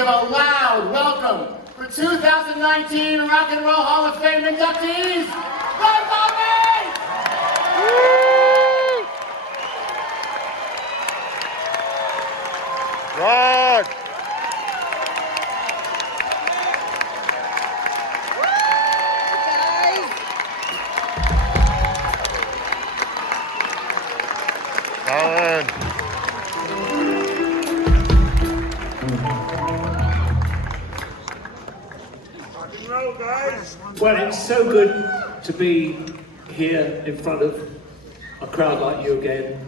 give a loud welcome for 2019 Rock and Roll Hall of Fame inductees, Red Bobby! Rock! Alan. Rock and roll, guys. Well, it's so good to be here in front of a crowd like you again,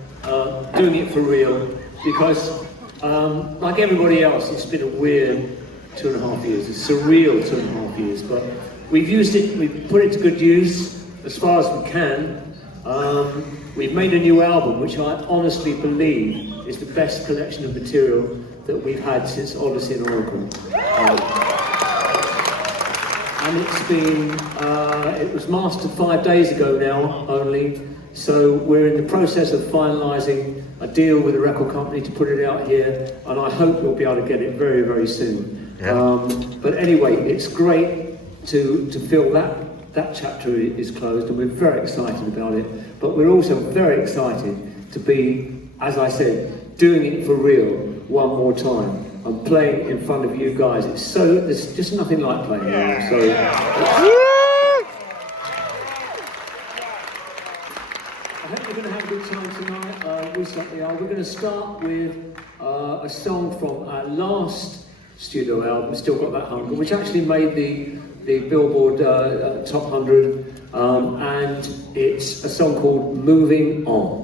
doing it for real, because like everybody else, it's been a weird 2.5 years. It's surreal 2.5 years, but we've used it, we've put it to good use as far as we can. We've made a new album, which I honestly believe is the best collection of material that we've had since Odyssey and Oracle. And it's been, it was mastered 5 days ago now, only, so we're in the process of finalising a deal with a record company to put it out here, and I hope we'll be able to get it very, very soon. Yeah. But anyway, it's great to feel that chapter is closed, and we're very excited about it, but we're also very excited to be, as I said, doing it for real one more time. I'm playing in front of you guys. There's just nothing like playing now. So, I hope you're going to have a good time tonight. We certainly are. We're going to start with a song from our last studio album, Still Got That Hunger, which actually made the Billboard Top 100, and it's a song called Moving On.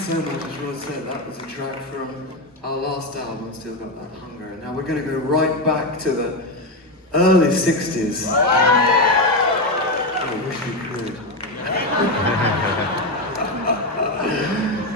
Thanks so much. As Rod said, that was a track from our last album, Still Got That Hunger. Now we're going to go right back to the early 60s. I wish we could.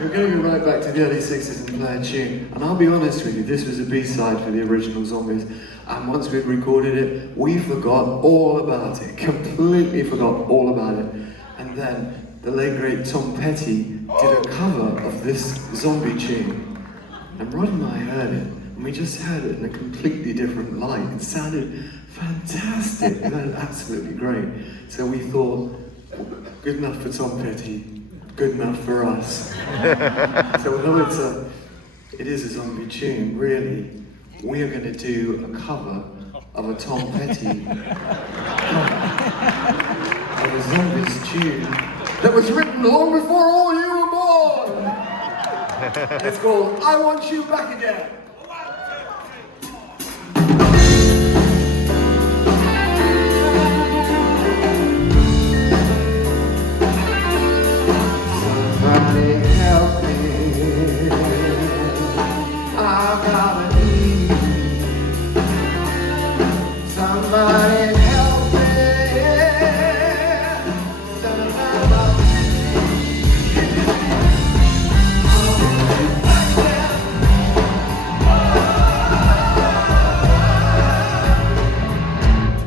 We're going to go right back to the early 60s and play a tune. And I'll be honest with you, this was a B-side for the original Zombies. And once we'd recorded it, we forgot all about it. Completely forgot all about it. And then the late great Tom Petty did a cover of this zombie tune. And Rod and I heard it, and we just heard it in a completely different light. It sounded fantastic. It sounded absolutely great. So we thought, good enough for Tom Petty, good enough for us. So although it is a zombie tune, really, we are going to do a cover of a Tom Petty of a Zombies tune that was written long before all you were born. It's called I Want You Back Again. Somebody help me, I've got a need. Somebody help me.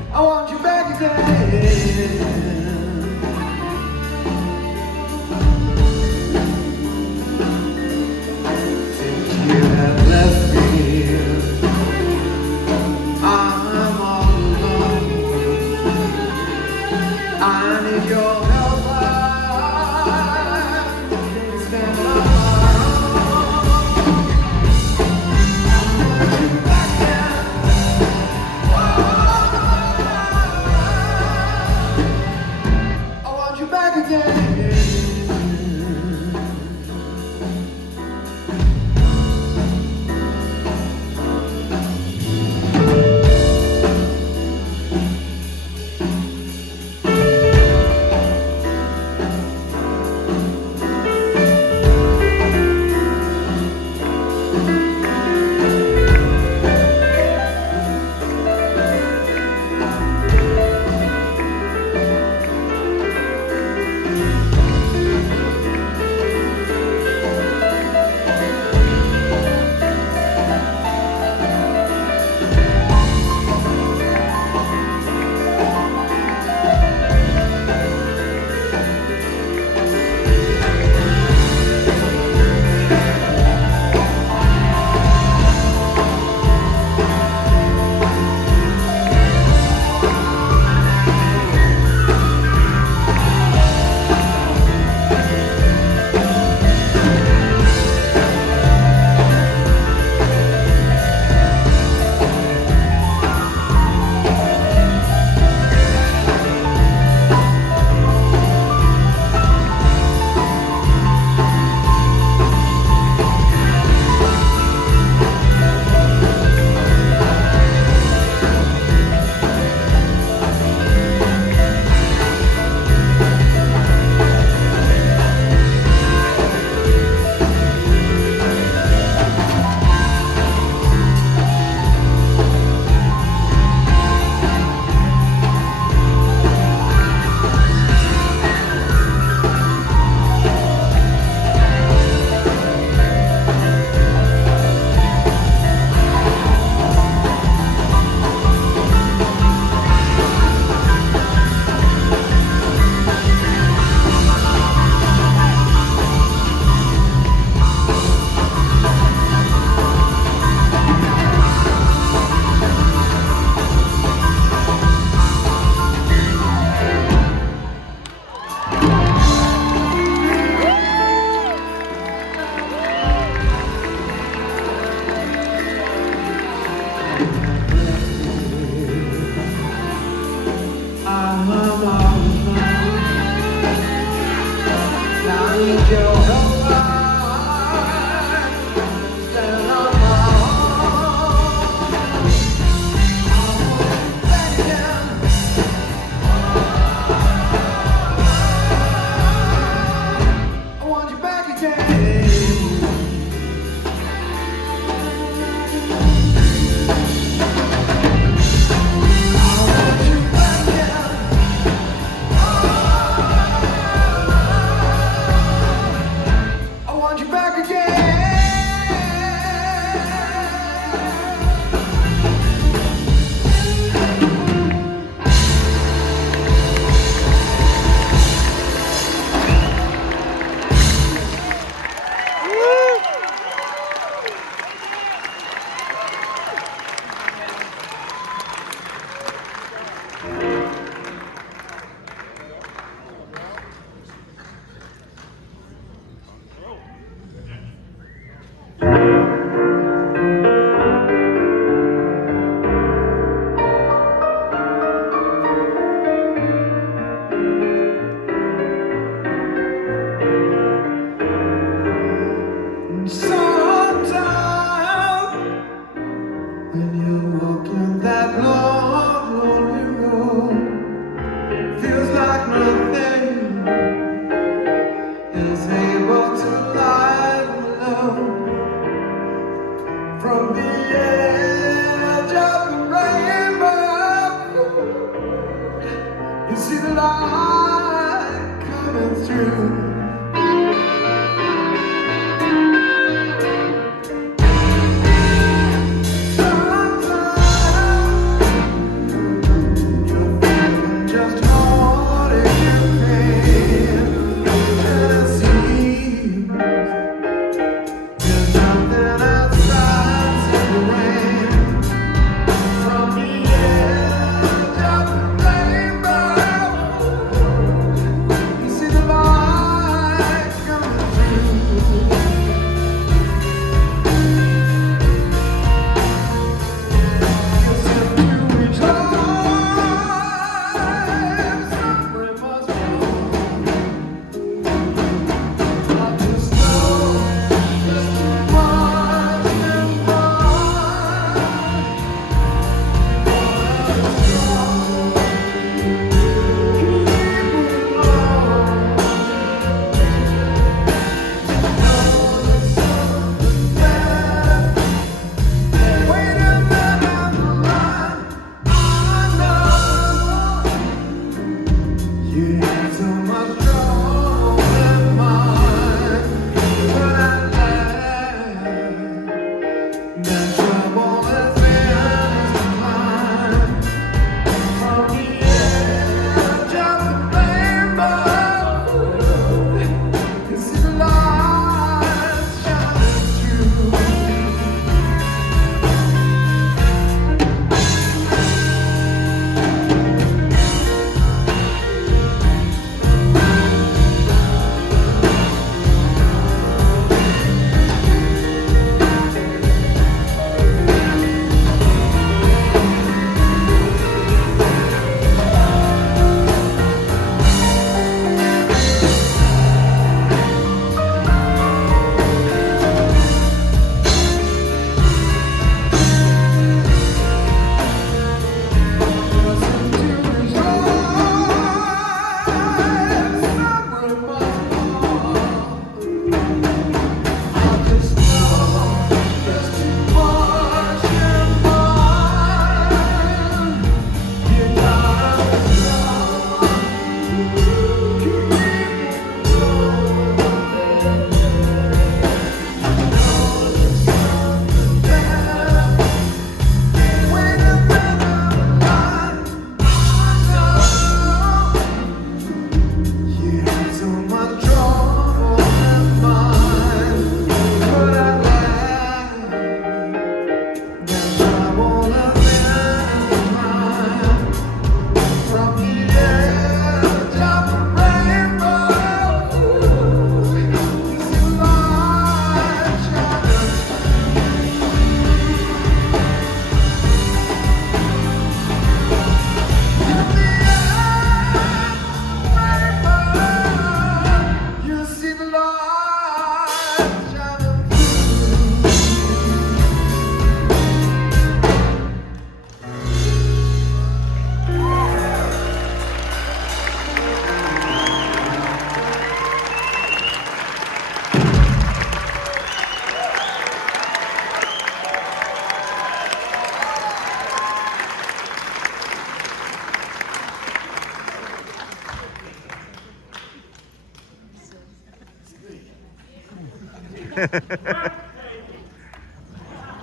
I want you back again. Since you have left me, I'm all alone. I need your help. I can't stand I want you back again. I want you back again. see the light coming through.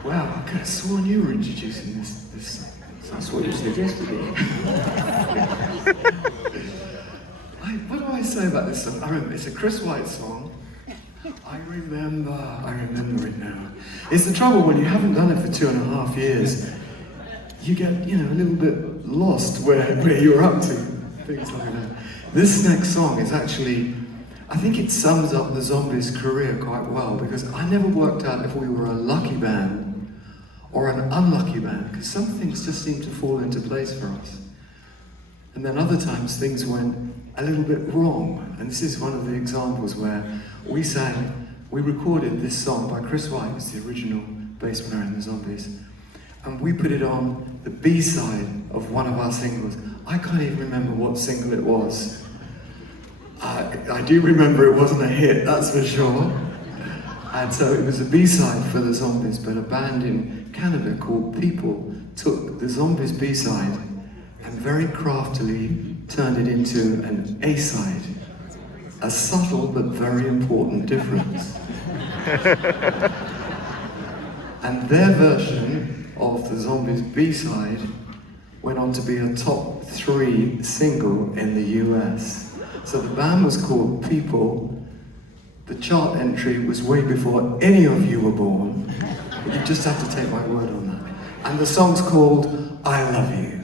Wow, I could have sworn you were introducing this. That's what you suggested. What do I say about this song? I remember, it's a Chris White song. I remember it now. It's the trouble when you haven't done it for 2.5 years. You get, a little bit lost where you're up to, things like that. This next song is actually, I think it sums up the Zombies' career quite well, because I never worked out if we were a lucky band or an unlucky band, because some things just seemed to fall into place for us. And then other times things went a little bit wrong. And this is one of the examples where we recorded this song by Chris White, who's the original bass player in the Zombies. And we put it on the B-side of one of our singles. I can't even remember what single it was. I do remember it wasn't a hit, that's for sure. And so it was a B-side for the Zombies, but a band in Canada called People took the Zombies B-side and very craftily turned it into an A-side. A subtle but very important difference. And their version of the Zombies B-side went on to be a top 3 single in the US. So the band was called People. The chart entry was way before any of you were born. You just have to take my word on that. And the song's called I Love You.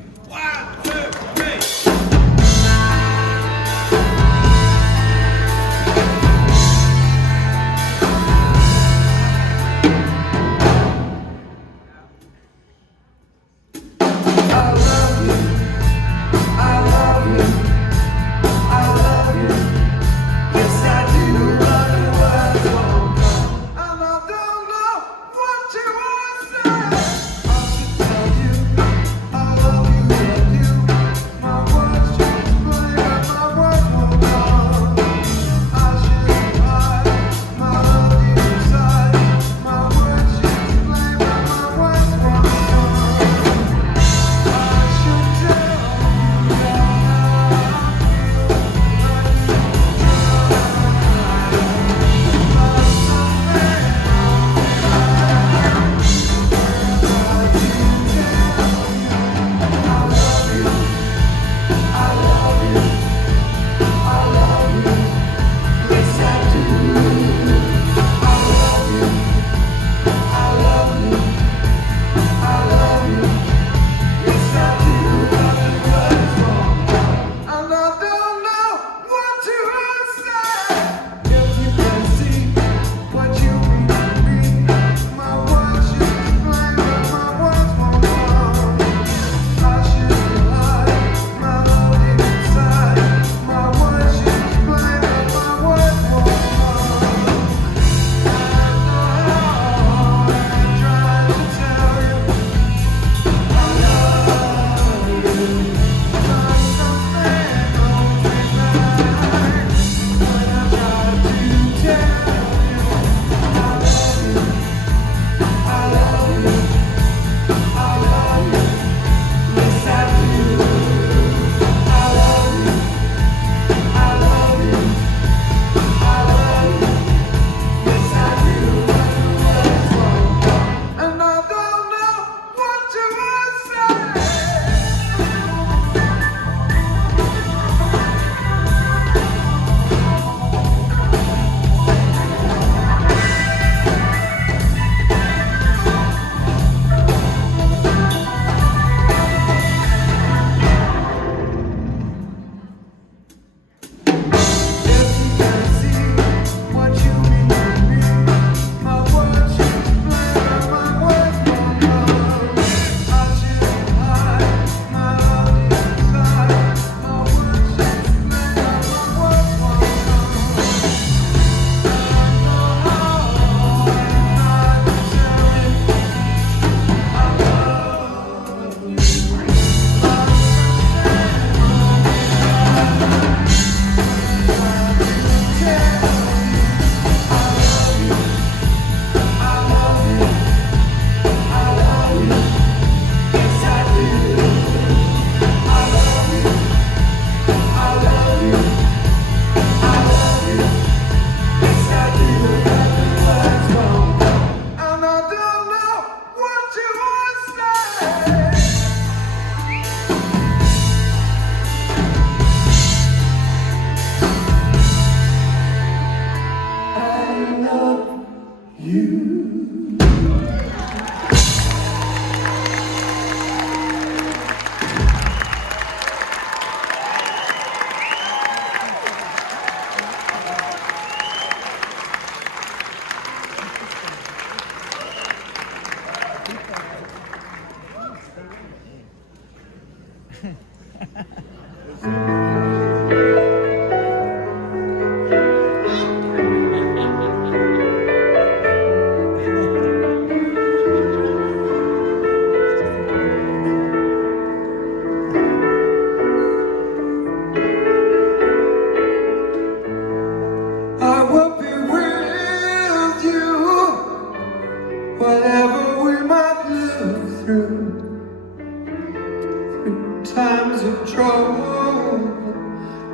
times of trouble.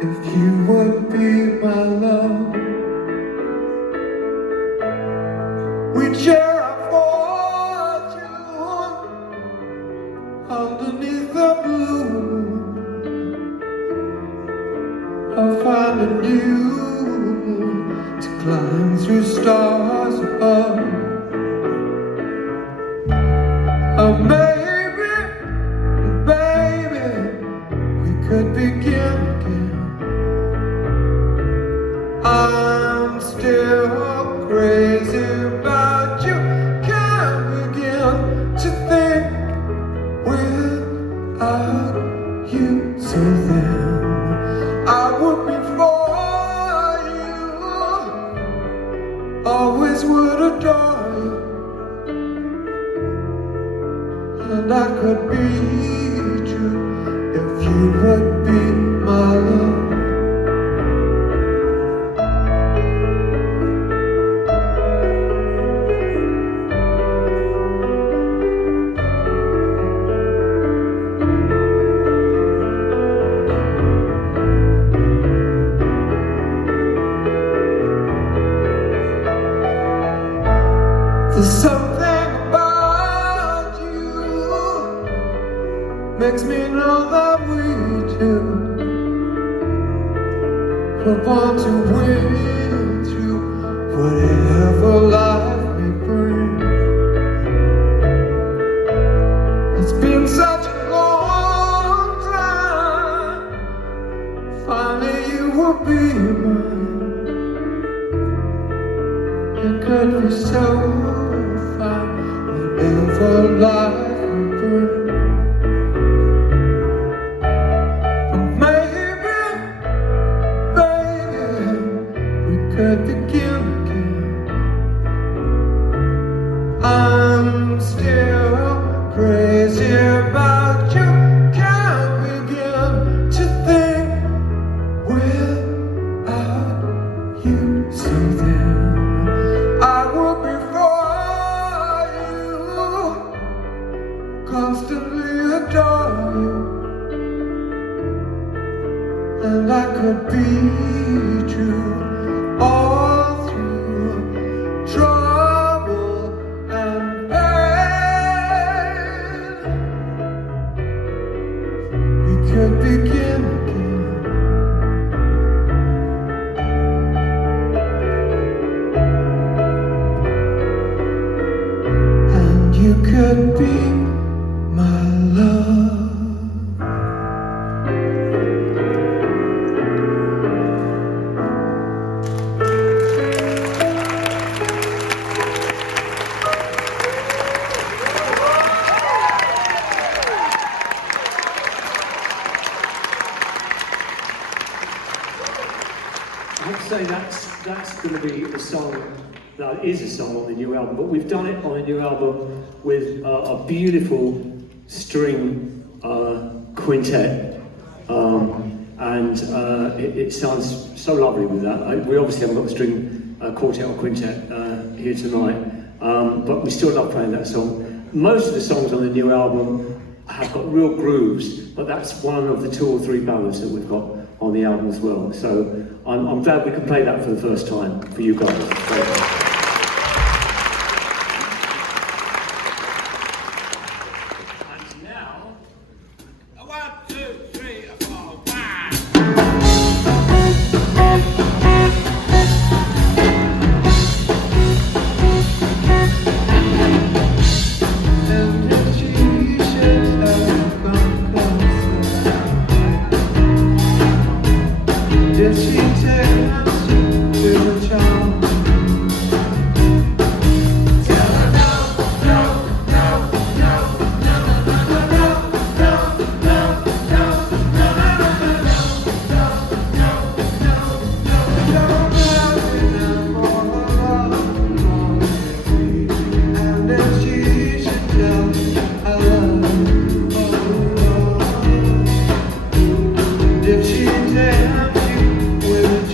if you would be my love. We'd share our fortune underneath the blue moon. I'll find a new moon to climb through stars above. Oh, maybe, baby, we could begin again. I'm still crazy about you. Can't begin to think without you. So then I would be for you, always would adore you, and I could be true if you would be my love. There's something about you makes me know that we two will want to win through whatever life may bring. It's been such a long time. Finally you will be mine. It could be so fine whatever life will bring. But maybe, baby, we could begin again. I'm still crazy about you. Can't begin to think without you. So then I will be for you, constantly adore you, and I could be true all through trouble and pain. We could begin again. You could be my love. I'd say that's going to be a song that is a song on the new album, but we've done it on a new album with a beautiful string quintet, and it sounds so lovely with that. We obviously haven't got the string quartet or quintet here tonight, but we still love playing that song. Most of the songs on the new album have got real grooves, but that's one of the 2 or 3 ballads that we've got on the album as well. So I'm glad we can play that for the first time for you guys. And now, 1, 2, 3, 4, 5. And if she should have come closer, did she tempt you with a charm? Tell her no, no, no, no, no, no, no, no, no, no, no, and if she should tell me I love you, oh Lord, if she tempts you with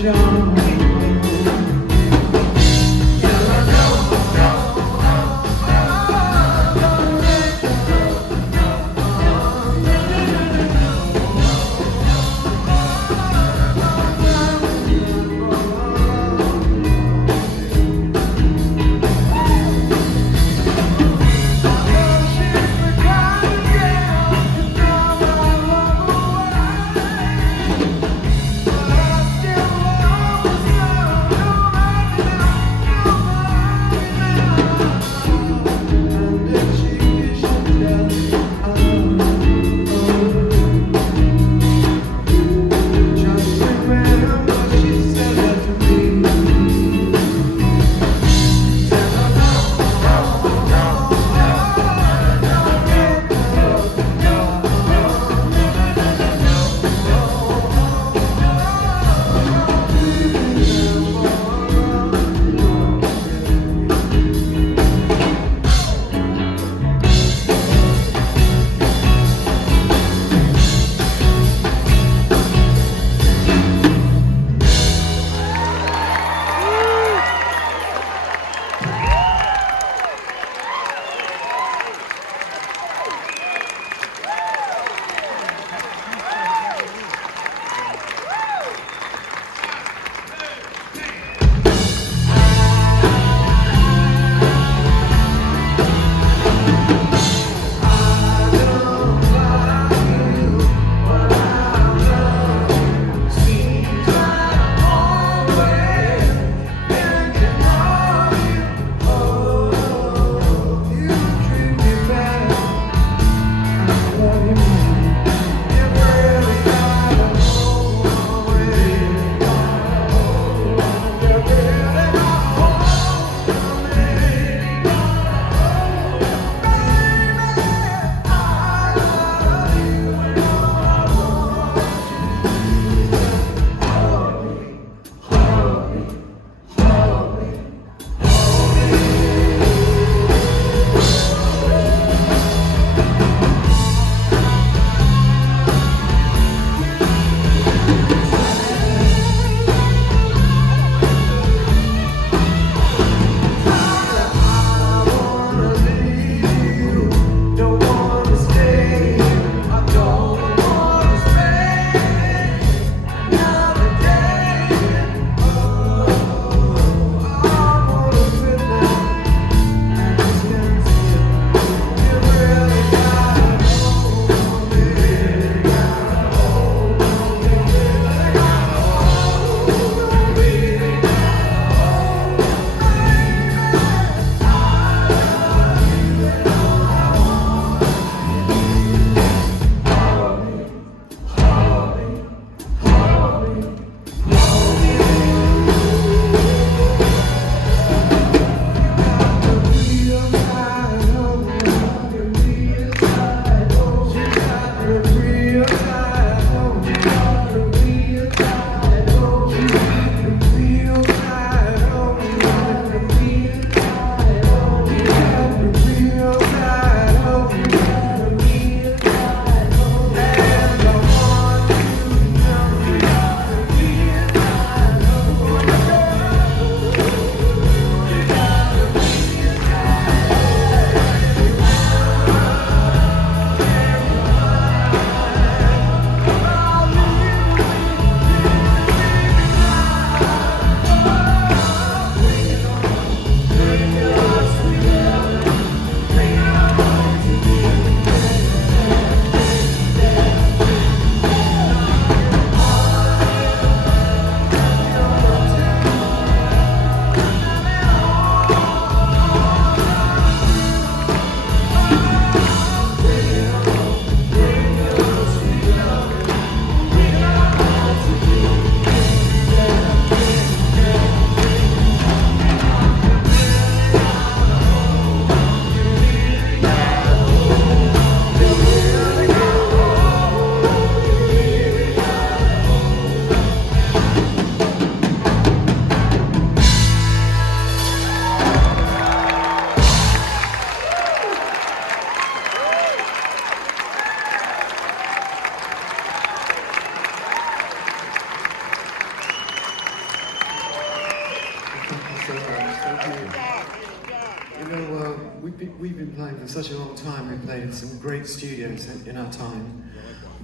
We've been playing for such a long time. We've played in some great studios in our time.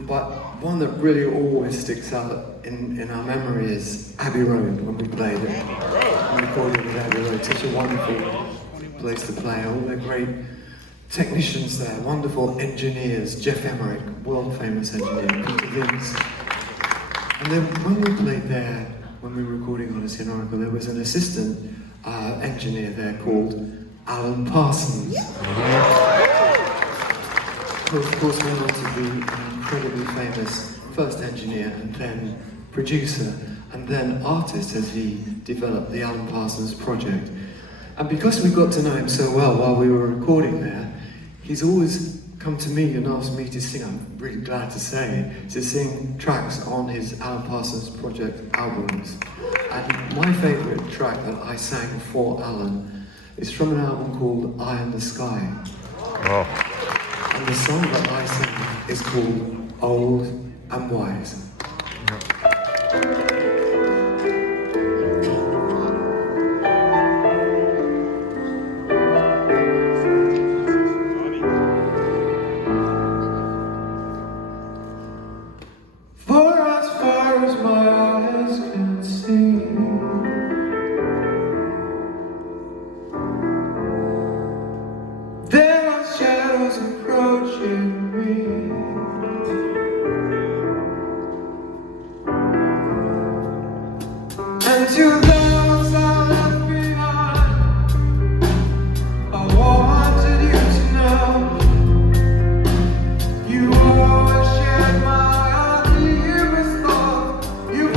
But one that really always sticks out in our memory is Abbey Road, when we played it. We recorded at Abbey Road, such a wonderful place to play. All the great technicians there, wonderful engineers, Jeff Emmerich, world famous engineer, Peter Vince. And then when we played there, when we were recording Odyssey and Oracle, there was an assistant engineer there called Alan Parsons. Who of course went on to be an incredibly famous first engineer and then producer and then artist as he developed the Alan Parsons project. And because we got to know him so well while we were recording there, he's always come to me and asked me to sing, I'm really glad to say, to sing tracks on his Alan Parsons project albums. And my favourite track that I sang for Alan is from an album called Eye in the Sky. Oh. And the song that I sing is called Old and Wise. For as far as my eyes can see, there are shadows approaching me. And to those I left behind, I wanted you to know you always shared my deepest thoughts. You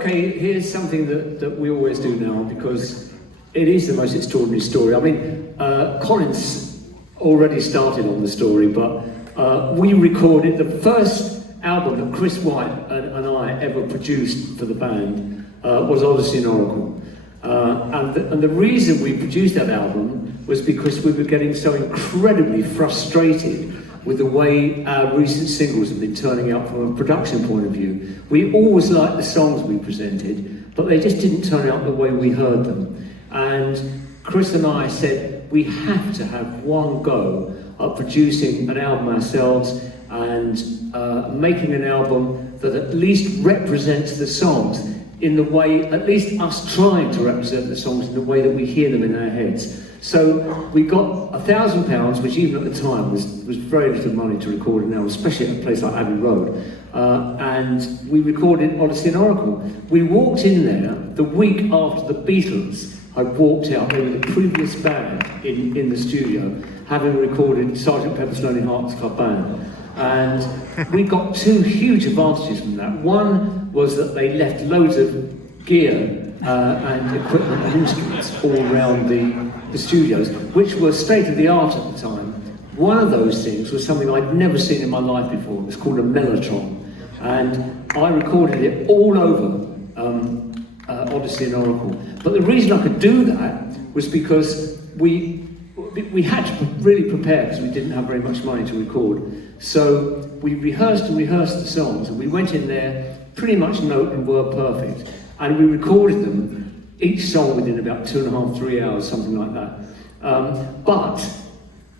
okay, here's something that we always do now, because it is the most extraordinary story. I mean, Colin's already started on the story, but we recorded the first album that Chris White and I ever produced for the band was Odyssey and Oracle. And the reason we produced that album was because we were getting so incredibly frustrated with the way our recent singles have been turning out from a production point of view. We always liked the songs we presented, but they just didn't turn out the way we heard them. And Chris and I said, we have to have one go at producing an album ourselves and making an album that at least represents the songs in the way, at least us trying to represent the songs in the way that we hear them in our heads. So we got £1,000, which even at the time was very little money to record an album, especially at a place like Abbey Road. And we recorded Odyssey and Oracle. We walked in there the week after the Beatles had walked out. They were the previous band in the studio, having recorded Sgt. Pepper's Lonely Hearts Club Band. And we got two huge advantages from that. One was that they left loads of gear and equipment and instruments all around the studios, which were state-of-the-art at the time. One of those things was something I'd never seen in my life before. It was called a Mellotron. And I recorded it all over Odyssey and Oracle. But the reason I could do that was because we had to really prepare, because we didn't have very much money to record. So we rehearsed the songs, and we went in there pretty much note and word perfect. And we recorded them, each song within about 2.5, 3 hours, something like that. But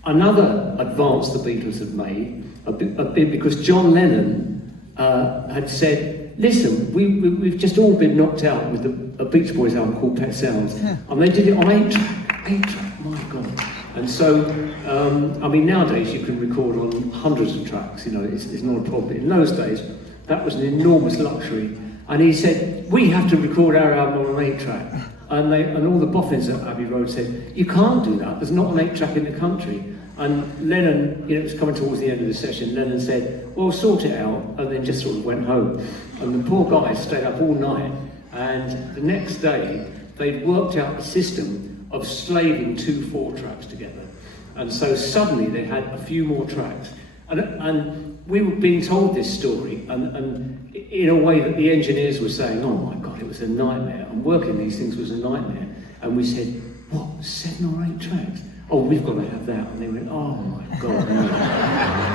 another advance the Beatles had made had been because John Lennon had said, listen, we've just all been knocked out with a Beach Boys album called Pet Sounds. And they did it on 8-track, my God. And so, I mean, nowadays you can record on hundreds of tracks, you know, it's not a problem. In those days, that was an enormous luxury. And he said, we have to record our album on an 8-track. And all the boffins at Abbey Road said, you can't do that, there's not an 8-track in the country. And Lennon, you know, it was coming towards the end of the session, Lennon said, well, sort it out, and then just sort of went home. And the poor guy stayed up all night, and the next day, they'd worked out a system of slaving 2 4-tracks together. And so suddenly they had a few more tracks. And we were being told this story, and in a way that the engineers were saying, oh my God, it was a nightmare, and working these things was a nightmare. And we said, what, 7 or 8 tracks? Oh, we've got to have that. And they went, oh my God, no.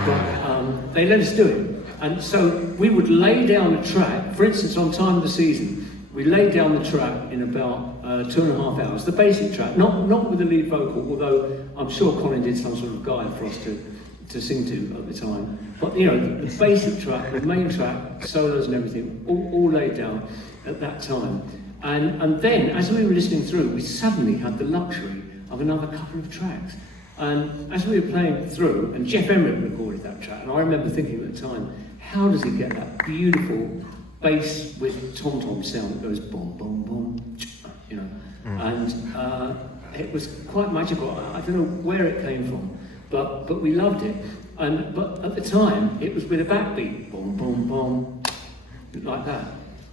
But they let us do it. And so we would lay down a track, for instance, on Time of the Season, we laid down the track in about 2.5 hours, the basic track, not with the lead vocal, although I'm sure Colin did some sort of guide for us to sing to at the time. But you know, the basic track, the main track, solos and everything, all laid down at that time. And then, as we were listening through, we suddenly had the luxury of another couple of tracks. And as we were playing through, and Jeff Emerick recorded that track, and I remember thinking at the time, how does he get that beautiful bass with tom-tom sound that goes boom, boom, boom, you know? And it was quite magical. I don't know where it came from, but we loved it. But at the time, it was with a backbeat, boom, boom, boom, like that.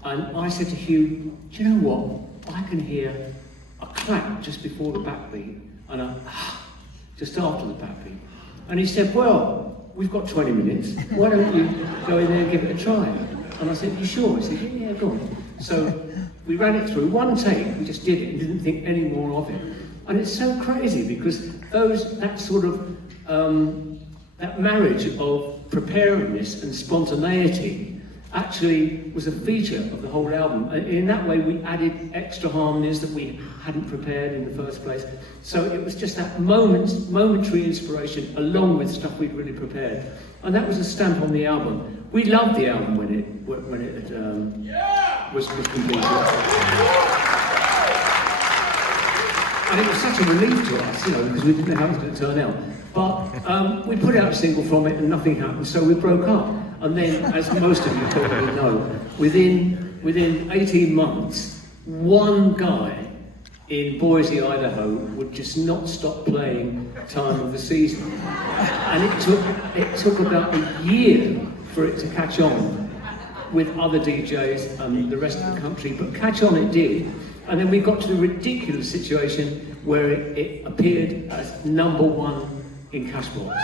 And I said to Hugh, do you know what? I can hear a clap just before the backbeat and a just after the backbeat. And he said, well, we've got 20 minutes. Why don't you go in there and give it a try? And I said, you sure? He said, yeah, go on. So we ran it through one take, we just did it and didn't think any more of it. And it's so crazy because that sort of, that marriage of preparedness and spontaneity actually was a feature of the whole album. And in that way, we added extra harmonies that we hadn't prepared in the first place. So it was just that momentary inspiration along with stuff we'd really prepared. And that was a stamp on the album. We loved the album when it was completed. And it was such a relief to us, you know, because we didn't know how it was going to turn out. But we put out a single from it and nothing happened, so we broke up. And then, as most of you probably know, within 18 months, one guy in Boise, Idaho, would just not stop playing Time of the Season. And it took about a year for it to catch on. with other DJs and the rest of the country, but catch on it did. And then we got to the ridiculous situation where it appeared as #1 in Cashbox.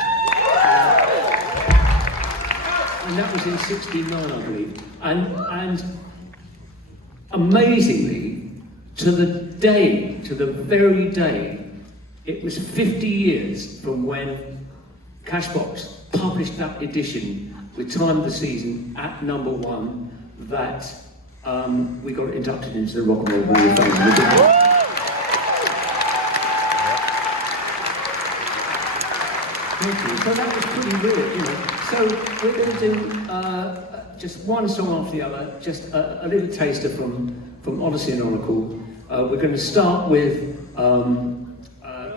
And that was in '69, I believe. And amazingly, to the very day, it was 50 years from when Cashbox published that edition with Time of the Season at #1 that we got inducted into the Rock and Roll Hall of Fame. So that was pretty weird, you know. So we're going to do just one song after the other, just a little taster from Odyssey and Oracle. We're going to start with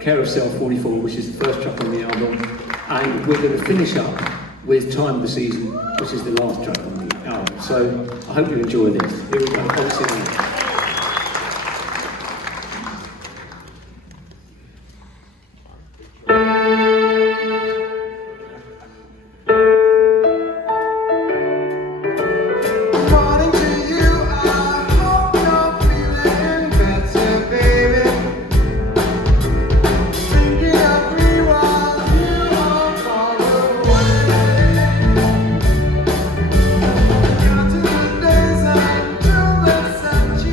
Carousel 44, which is the first track on the album, and we're going to finish up with Time of the Season, which is the last track on the album. So I hope you enjoy this. Here we go, Odyssey and Oracle. Sunshine.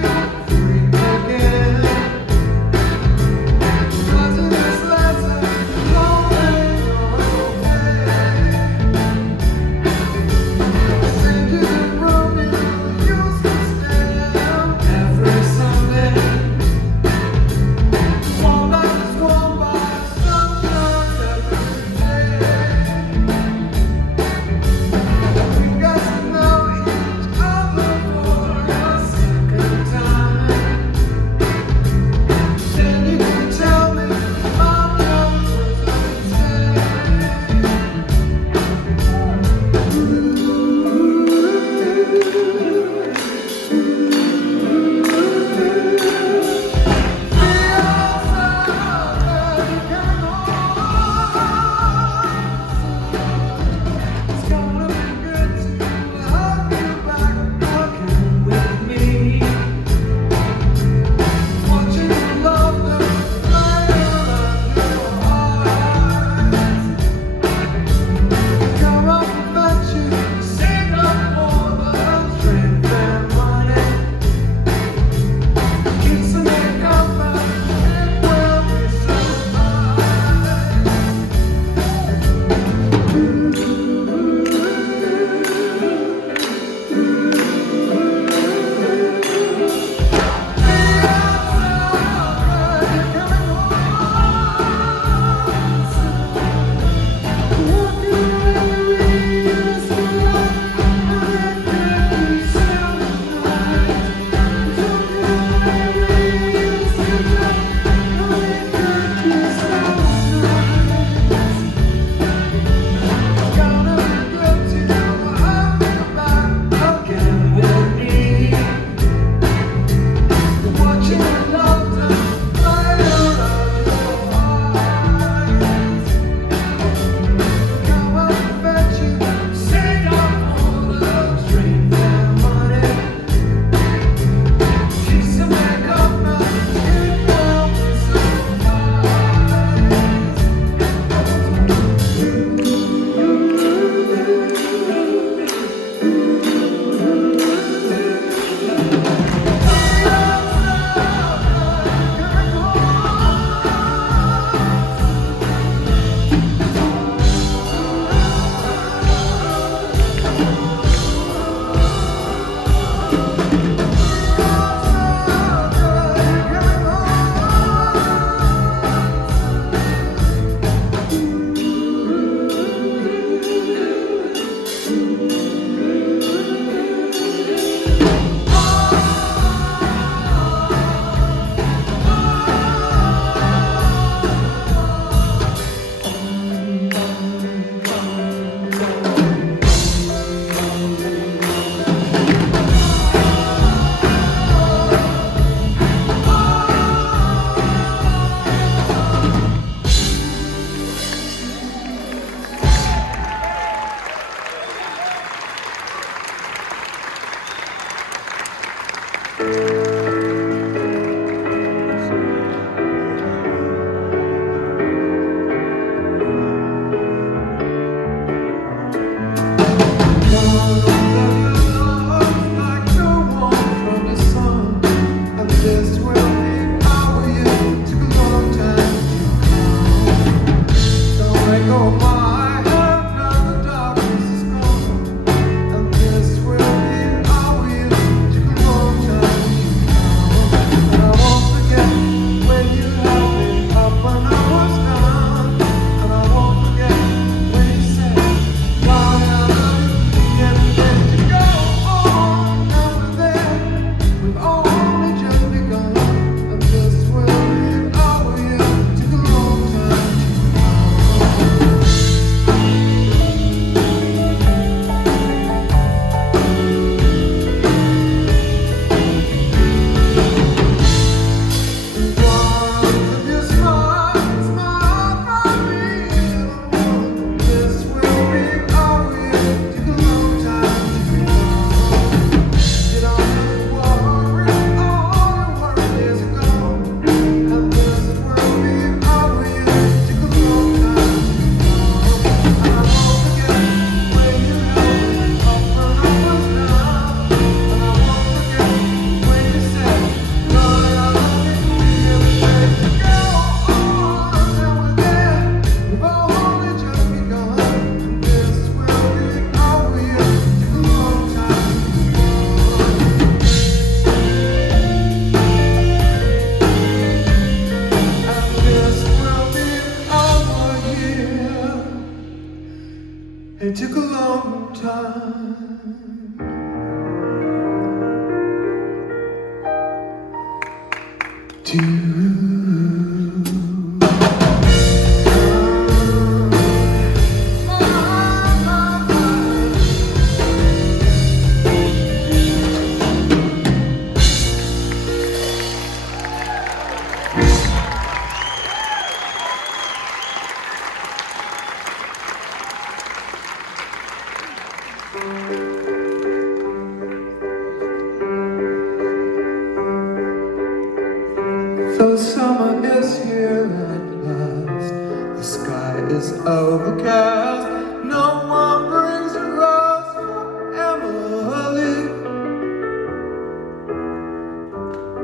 So summer is here at last. The sky is overcast. No one brings a rose for Emily.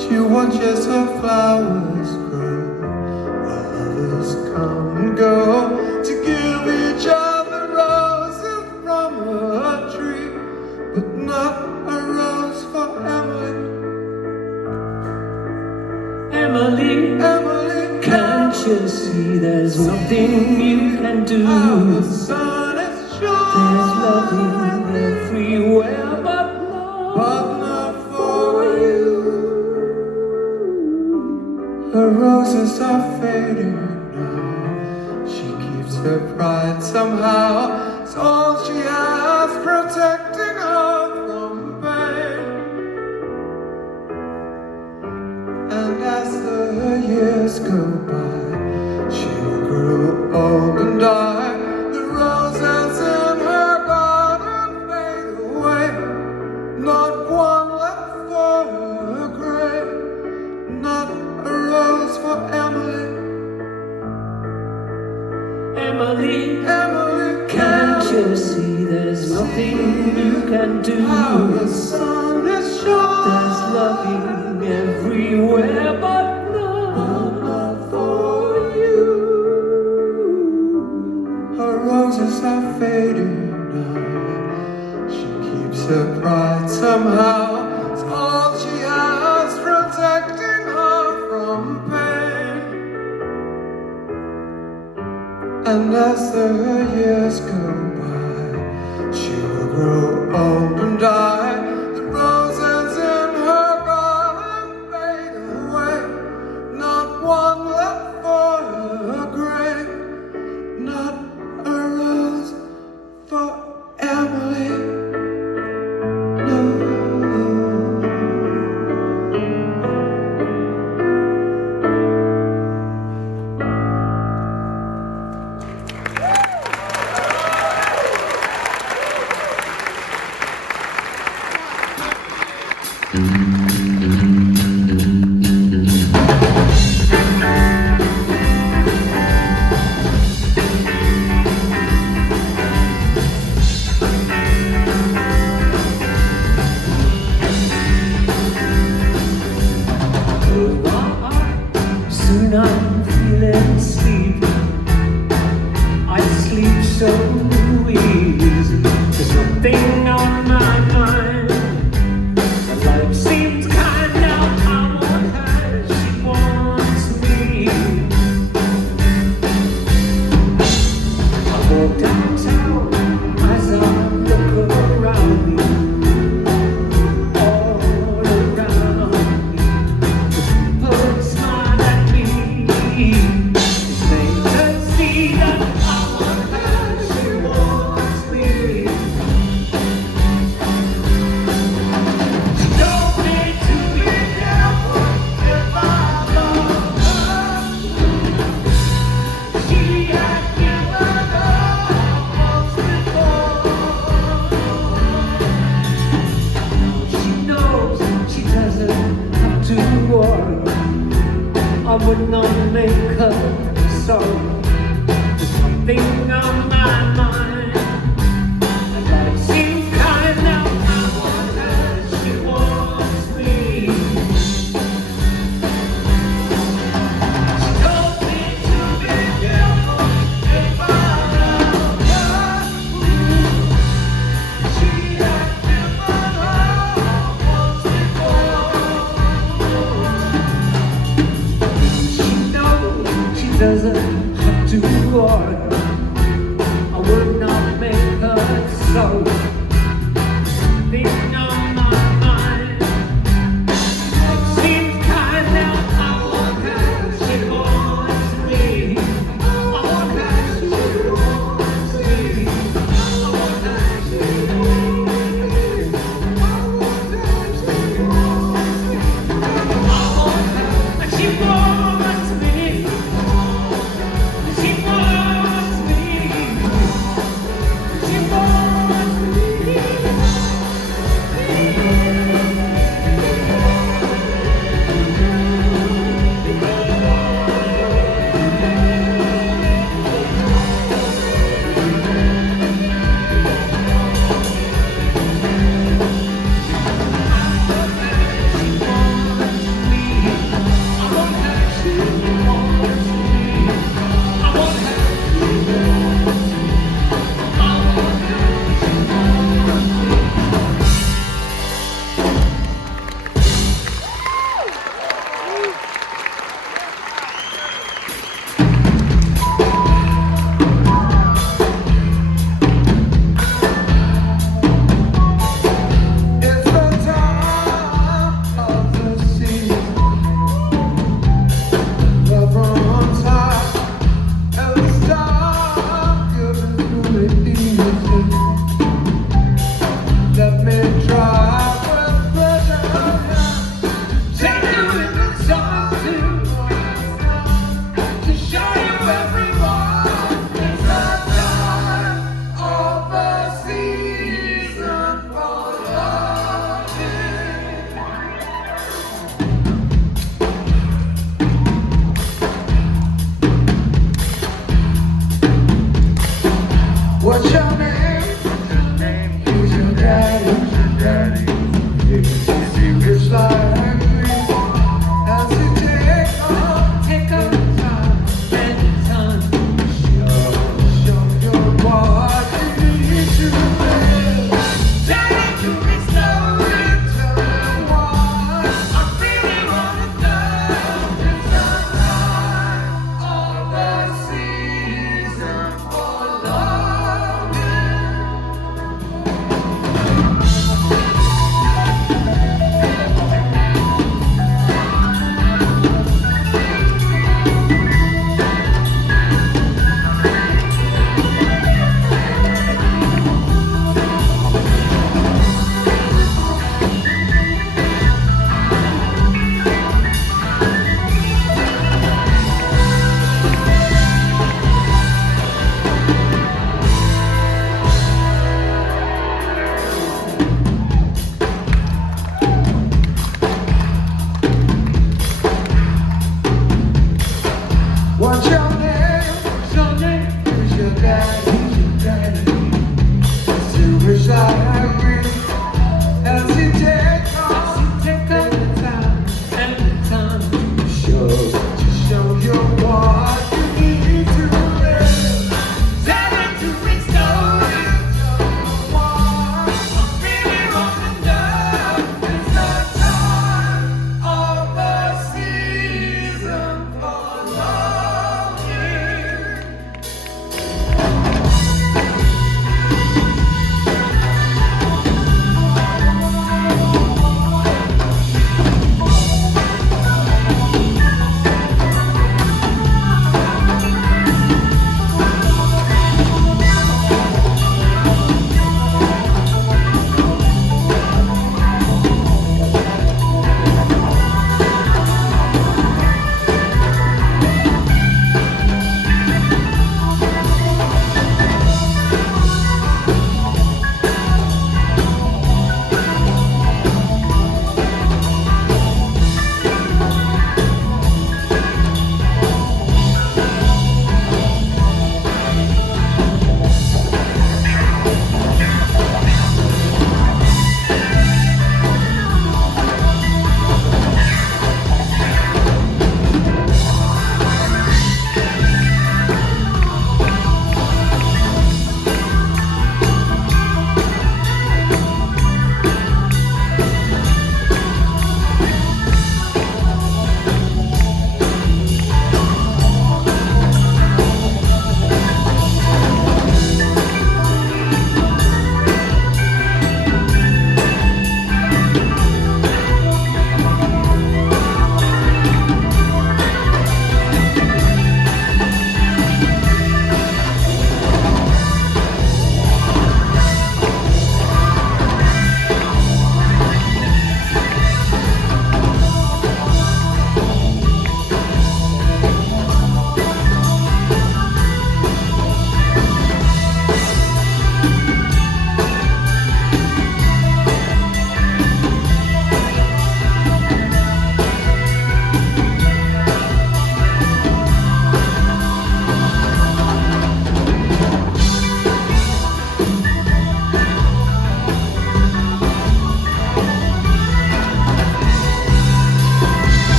She watches her flowers grow while others come and go to give each other roses from a tree, but not a rose for Emily. Emily, can't you see there's nothing you can do? The sun is shining. There's loving everywhere but Not for you. Her roses are fading now. She keeps her pride somehow. It's all she has, protecting her from pain. And as the years go by, she'll grow old and die. The roses in her garden fade away. Not one left for her grave. Not a rose for Emily. Emily, can't you see there's nothing you can do? How the sun is shining. There's loving everywhere but Not for you. Her roses are fading now. She keeps her pride somehow. It's all she has, protecting her from pain. And as the years go by, she will grow old and die. The roses in her garden fade away. Not one left for her grave. Not a rose for Emily. No. soon I'm feeling sleepy. I sleep so easy. There's nothing on my mind. Life seems kind of harmless as she wants me. I walk downtown as I look around me. I would not make her sorry. There's something on my mind. And life seems kind of harmless as she wants me. She told me to be careful if I love her. She had given her once before. Doesn't have to worry. I would not make her sorry.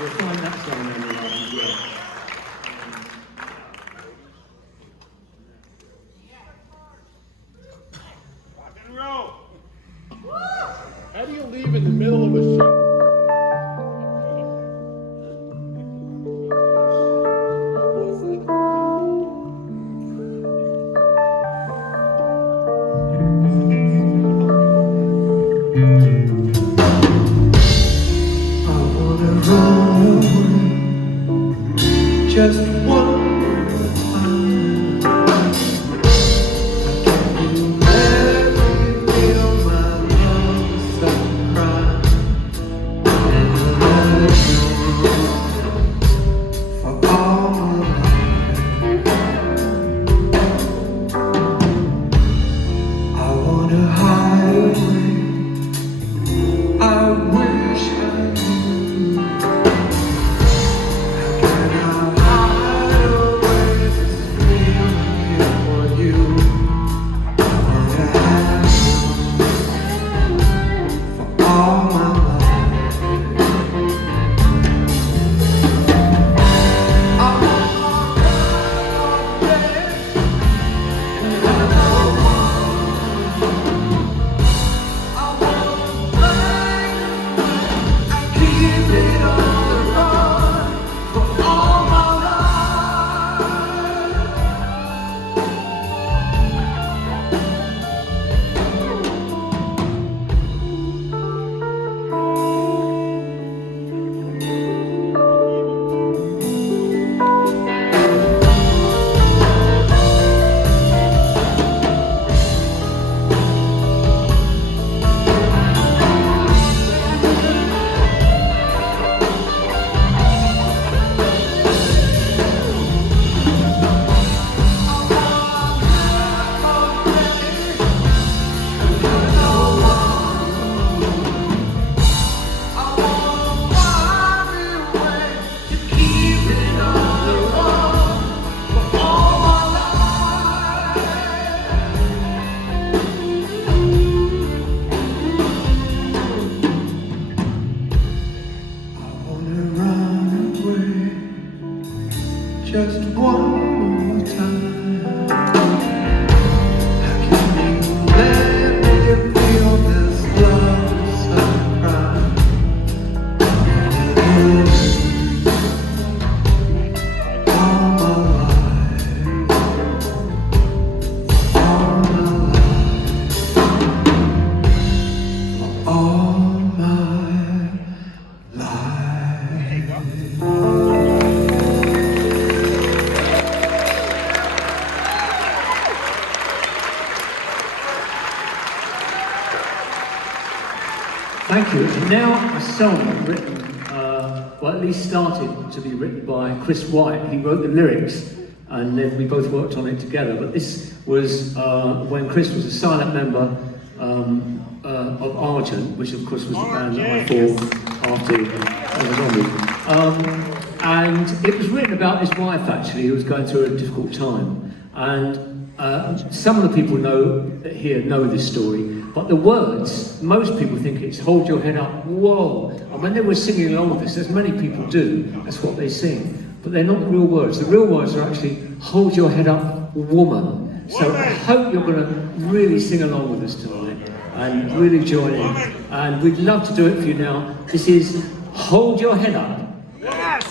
We'll find that song later on as well. Rock and roll. How do you leave in the middle of a show? Just one more time. Can you let me feel my lonesome cry? For all my life, I wanna hide away. I wish I knew. Just one more time. How can you let me feel this lonesome cry? All my life, all my life, all my life. Thank you. Now a song written, well, at least started to be written by Chris White. He wrote the lyrics, and then we both worked on it together. But this was when Chris was a silent member of Argent, which of course was the band that I formed after I was on with. And it was written about his wife, actually, who was going through a difficult time. And some of the people here know this story, but the words, most people think it's hold your head up, whoa. And when they were singing along with this, as many people do, that's what they sing. But they're not the real words. The real words are actually hold your head up, woman. So I hope you're going to really sing along with us tonight and really join in. And we'd love to do it for you now. This is Hold Your Head Up. Yes!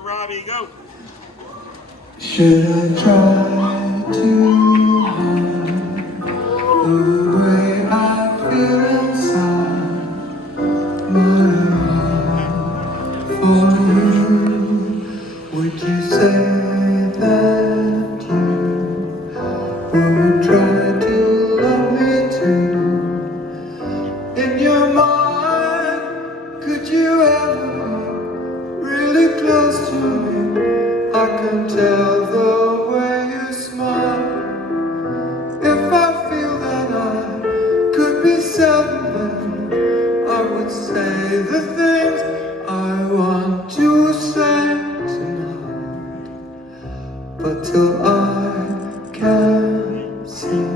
on, Robbie, go. Should I try to hide the way I feel inside my heart for you? Would you say that you would try to love me too? In your mind, could you ever be really close to me? I can tell the way you smile. If I feel that I could be certain, then I would say the things I want to say tonight. But till I can see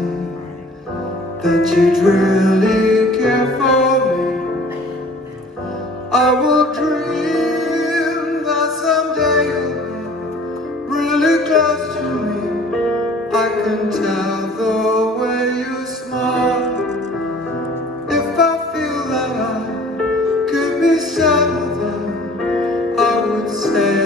that you'd really care for me, I will dream that someday you'll really close to me. I can tell the way you smile. If I feel that I could be certain, then I would say